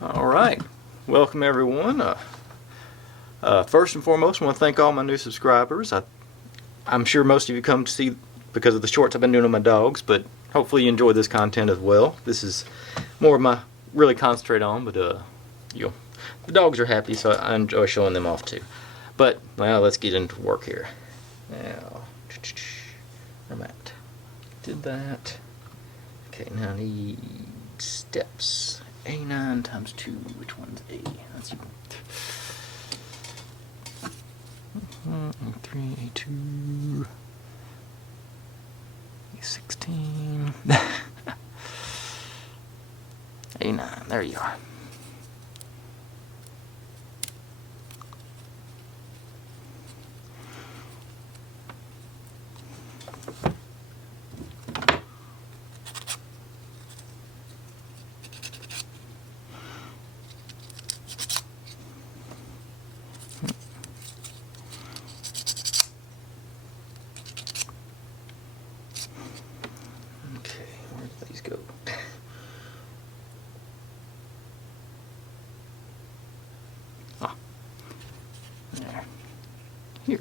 Alright, welcome everyone. First and foremost, I want to thank all my new subscribers. I'm sure most of you come to see because of the shorts I've been doing on my dogs, but hopefully you enjoy this content as well. This is more of my really concentrate on, but the dogs are happy, so I enjoy showing them off too. But now let's get into work here. Now, where am I at? Did that. Okay, now I need steps. A9 times 2, which one's A? That's 3, A2, A16, A9, there you are. Go. Ah, there. Here.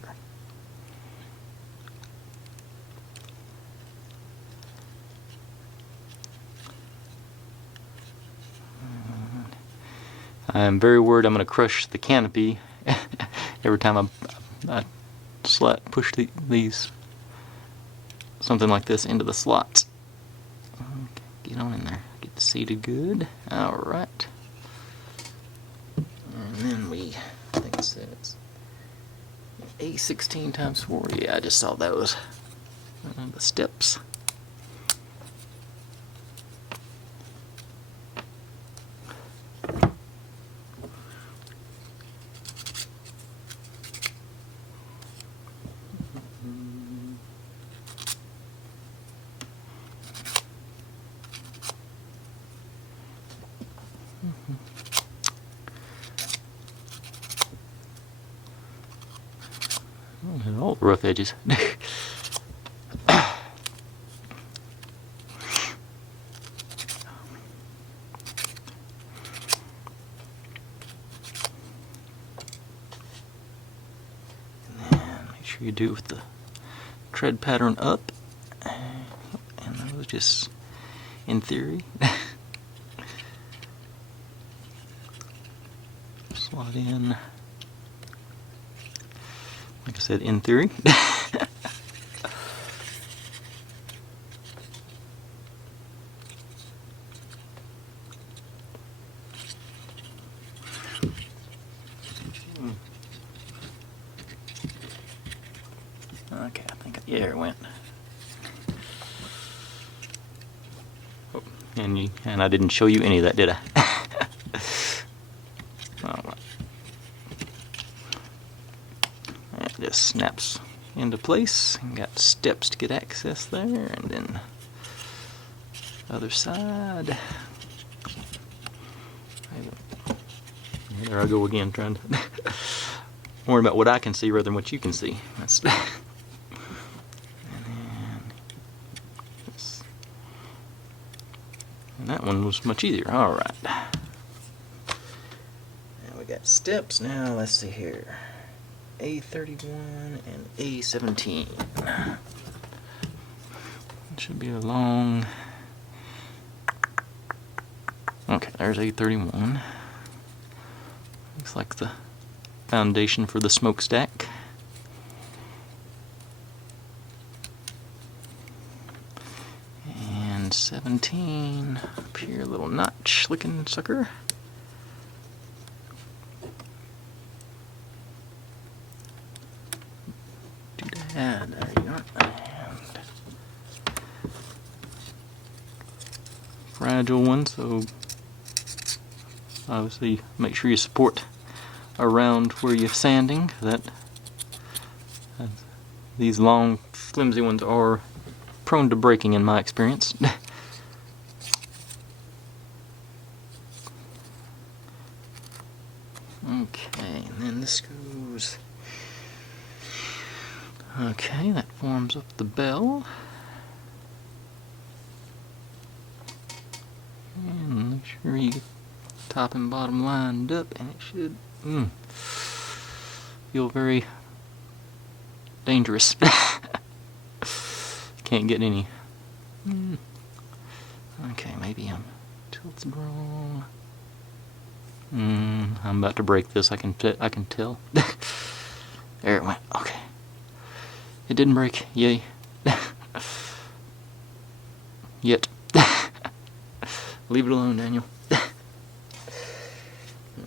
I'm very worried I'm going to crush the canopy every time I push these something like this into the slots. Get on in there. Get it seated good. Alright. And then I think it says A16 times 4. Yeah, I just saw those. The steps. All the rough edges. Make sure you do it with the tread pattern up, and that was just in theory. Slot in. Like I said, in theory. Okay, I think, yeah, it went. Oh, and I didn't show you any of that, did I? It just snaps into place, and got steps to get access there, and then other side. There I go again, trying to worry about what I can see rather than what you can see. That's and that one was much easier. Alright. Now we got steps. Now let's see here. A31 and A17. It should be a long. Okay, there's A31. Looks like the foundation for the smokestack. And 17 up here, a little notch looking sucker. And there you are. And fragile one, so obviously make sure you support around where you're sanding. These long, flimsy ones are prone to breaking in my experience. Okay, and then this goes. Okay, that forms up the bell. And make sure you top and bottom lined up, and it should feel very dangerous. Can't get any. Okay, maybe I'm tilted wrong. I'm about to break this. I can tell. There it went. Okay. It didn't break. Yay. Yet. Leave it alone, Daniel.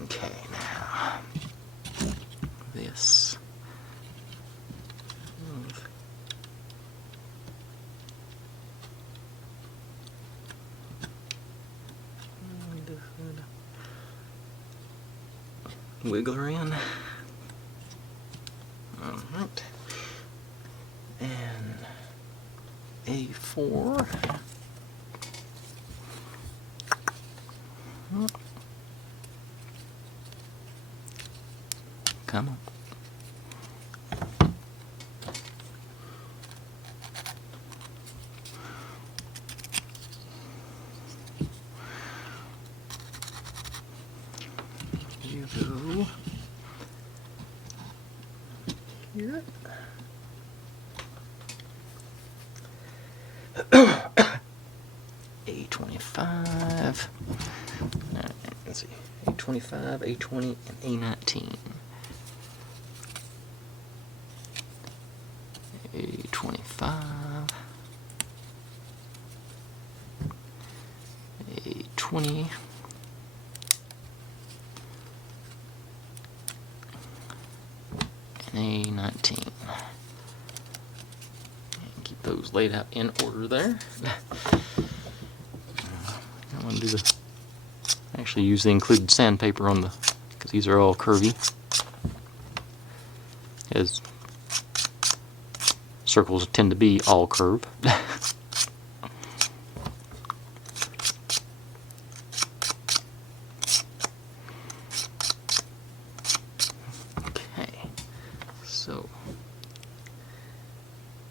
Okay, now this. Wiggle her in. Alright. And A4. Come on. You go here. A25. Let's see. A25, A20, and A19. A25, A20, and A19. And keep those laid out in order there. I'm going to do the, actually use the included sandpaper on the, because these are all curvy. As circles tend to be all curved. Okay, so,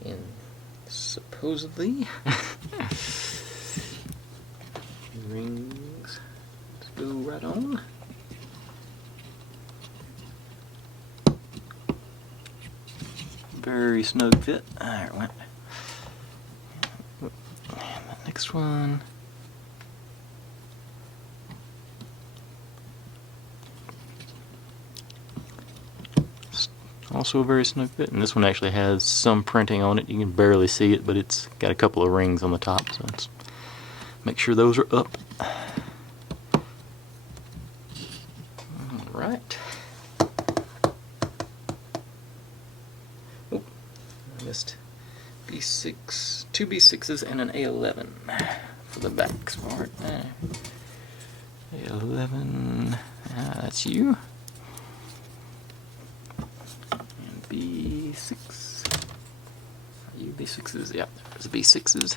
and supposedly, rings go right on. Very snug fit. There it went. And the next one. Also a very snug fit. And this one actually has some printing on it. You can barely see it, but it's got a couple of rings on the top. So let's make sure those are up. Alright. Missed B6, two B6s and an A11 for the back part. A11, that's you. And B6, are you B6s? Yeah, there's B6s.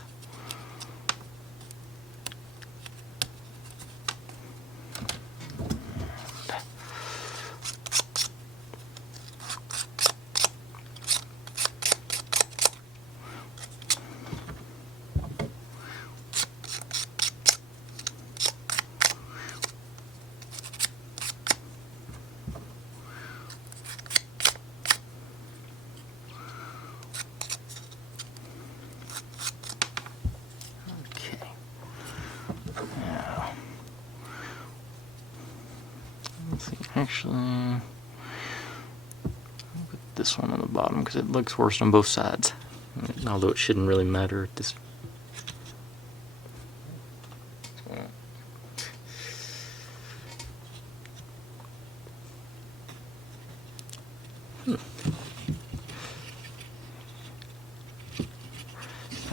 Actually, I'll put this one on the bottom because it looks worse on both sides. Although it shouldn't really matter at this.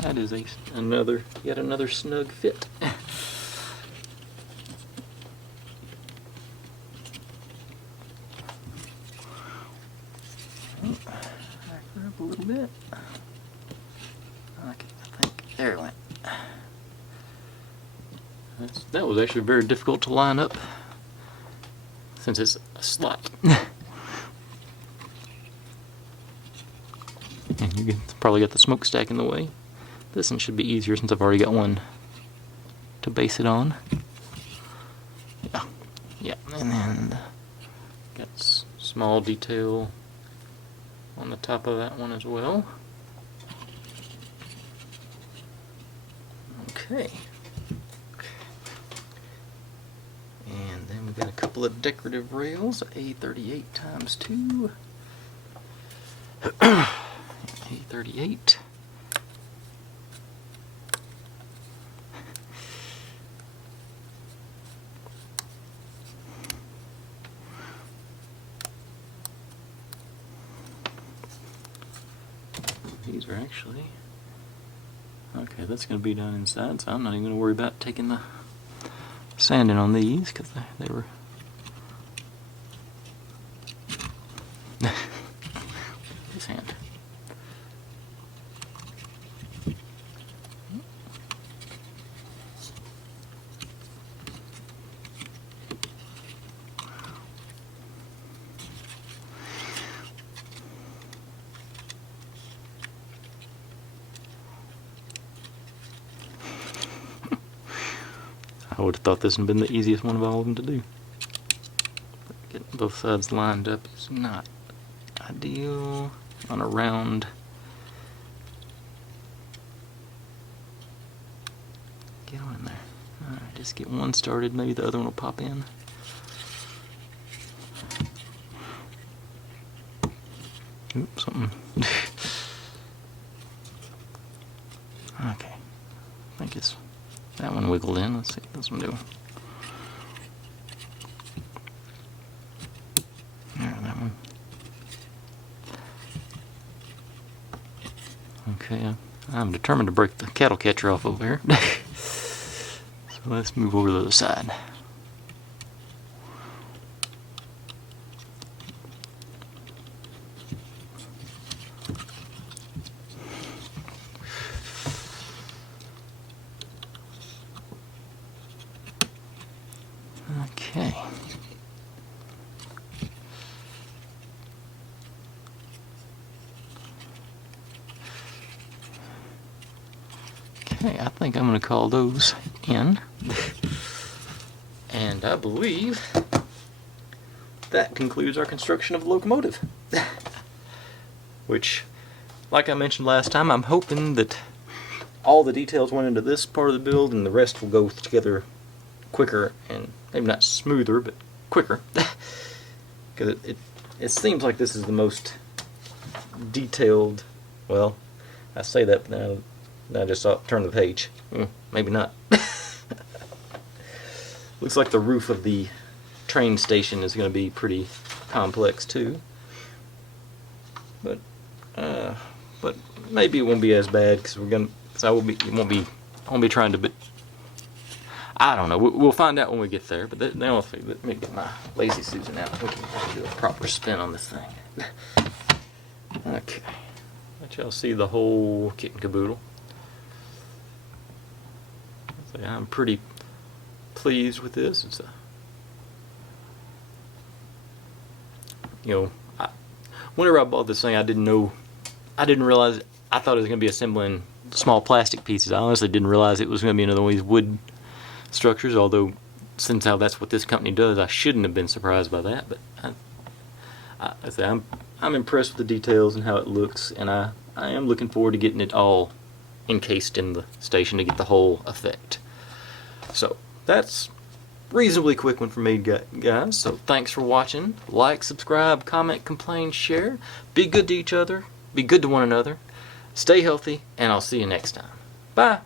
That is yet another snug fit. Up a little bit. Okay, I think there it went. That was actually very difficult to line up since it's a slot. And you can probably got the smokestack in the way. This one should be easier since I've already got one to base it on. Yeah, Yeah, and then got small detail on the top of that one as well. Okay. And then we've got a couple of decorative rails, A38 times 2. A38. These are actually, okay, that's going to be done inside, so I'm not even going to worry about taking the sanding on these, because they were this hand. I would have thought this would have been the easiest one of all of them to do. But getting both sides lined up is not ideal on a round. Get on in there. Alright, just get one started, maybe the other one will pop in. Oops, something. Okay. I think it's that one wiggled in. Let's see what this one do. There, that one. Okay, I'm determined to break the cattle catcher off over here. So let's move over to the other side. Okay. Okay, I think I'm going to call those in. And I believe that concludes our construction of the locomotive. Which, like I mentioned last time, I'm hoping that all the details went into this part of the build and the rest will go together quicker and maybe not smoother, but quicker. Because it seems like this is the most detailed. Well, I say that, but now I just turn the page. Maybe not. Looks like the roof of the train station is going to be pretty complex too. But maybe it won't be as bad because I won't be trying to. But I don't know. We'll find out when we get there. But now let me get my Lazy Susan out. We can do a proper spin on this thing. Okay. Let y'all see the whole kit and caboodle. So I'm pretty pleased with this. It's whenever I bought this thing, I didn't realize. I thought it was going to be assembling small plastic pieces. I honestly didn't realize it was going to be another one of these wood structures. Although, since that's what this company does, I shouldn't have been surprised by that. But I'm impressed with the details and how it looks, and I am looking forward to getting it all encased in the station to get the whole effect. So that's reasonably quick one for me, guys. So thanks for watching. Like, subscribe, comment, complain, share. Be good to each other. Be good to one another. Stay healthy, and I'll see you next time. Bye.